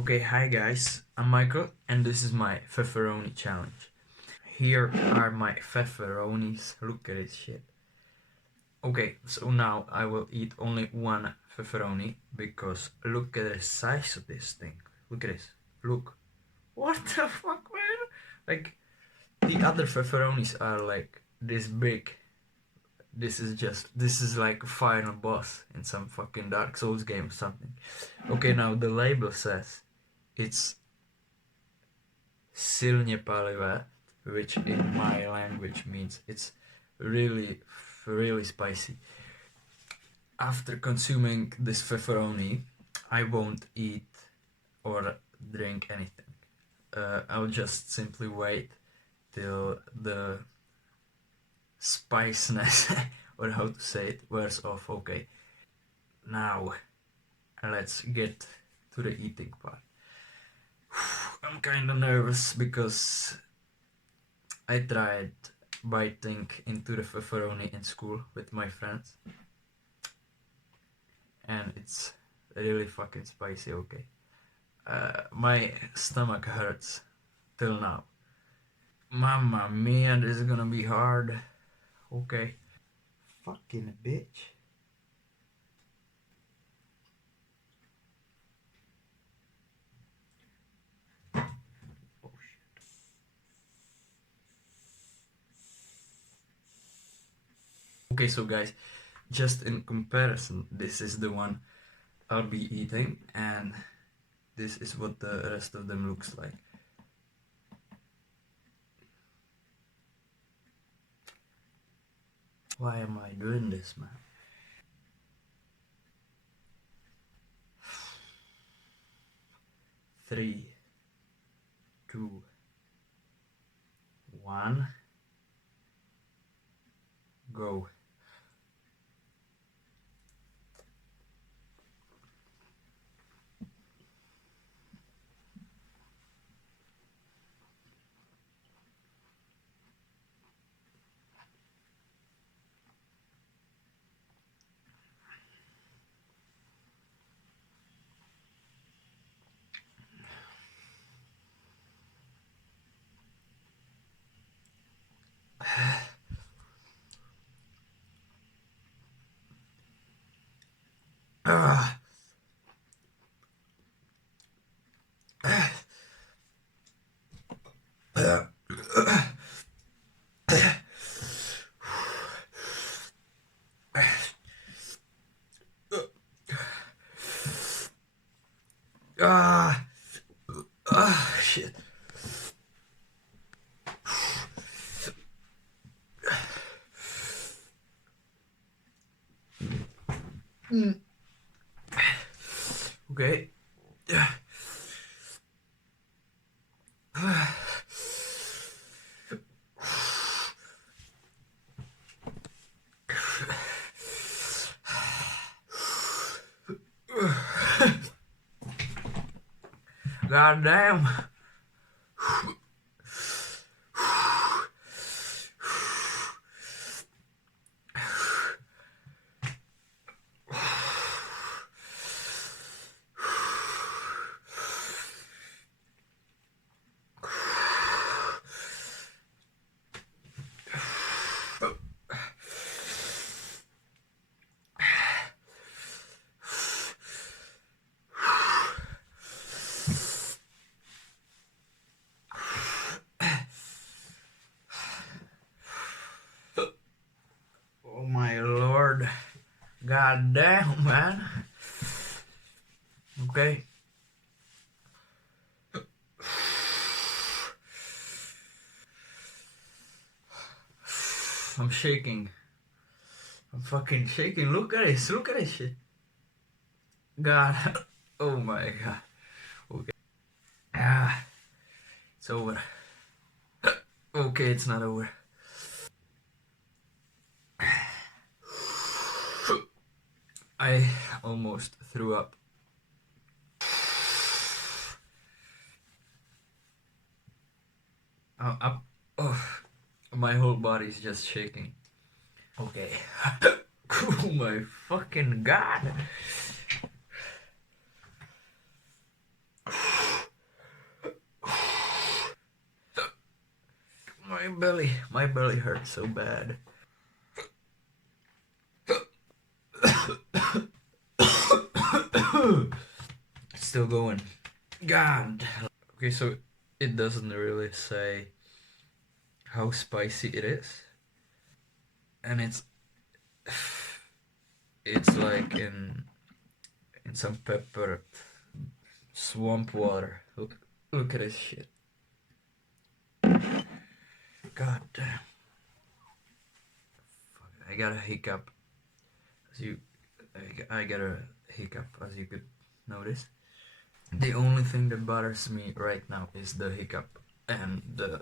Okay, hi guys, I'm Michael and this is my pepperoni challenge. Here are my pepperonis, look at this shit. Okay, so now I will eat only one pepperoni because look at the size of this thing. Look at this, look. What the fuck, man? Like, the other pepperonis are like this big. This is like a final boss in some fucking Dark Souls game or something. Okay, now the label says it's silnie palivé, which in my language means it's really, really spicy. After consuming this pepperoni, I won't eat or drink anything. I'll just simply wait till the spiciness, or how to say it, wears off. Okay, now let's get to the eating part. I'm kinda nervous because I tried biting into the pepperoni in school with my friends, and it's really fucking spicy. Okay, my stomach hurts till now. Mamma mia, this is gonna be hard. Okay, fucking bitch. Oh shit. Okay, so guys, just in comparison, this is the one I'll be eating, and this is what the rest of them looks like. Why am I doing this, man? 3, 2, 1, go. Ah. Ah, shit. Okay. God damn. Oh my lord. God damn, man. Okay. I'm shaking. I'm fucking shaking. Look at this. Look at this shit. God. Oh my god. Okay. Ah. It's over. Okay, it's not over. I almost threw up. Oh, my whole body is just shaking. Okay. Oh my fucking god. my belly hurts so bad. It's still going. God. Okay, so it doesn't really say how spicy it is, and it's like in some pepper swamp water. Look at this shit. God damn. Fuck, I got a hiccup. I got a hiccup, as you could notice. The only thing that bothers me right now is the hiccup and the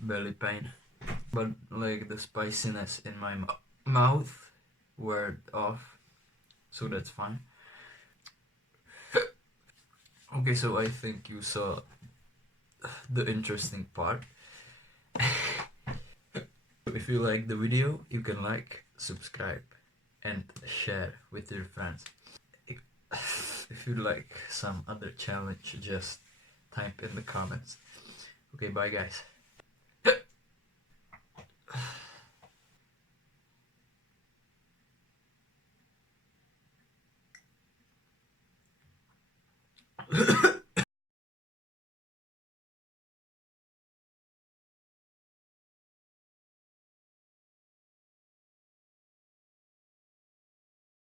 belly pain. But like the spiciness in my mouth were off, so that's fine. Okay, so I think you saw the interesting part. If you like the video, you can like, subscribe, and share with your friends. If you like some other challenge, just type in the comments. Okay, bye guys.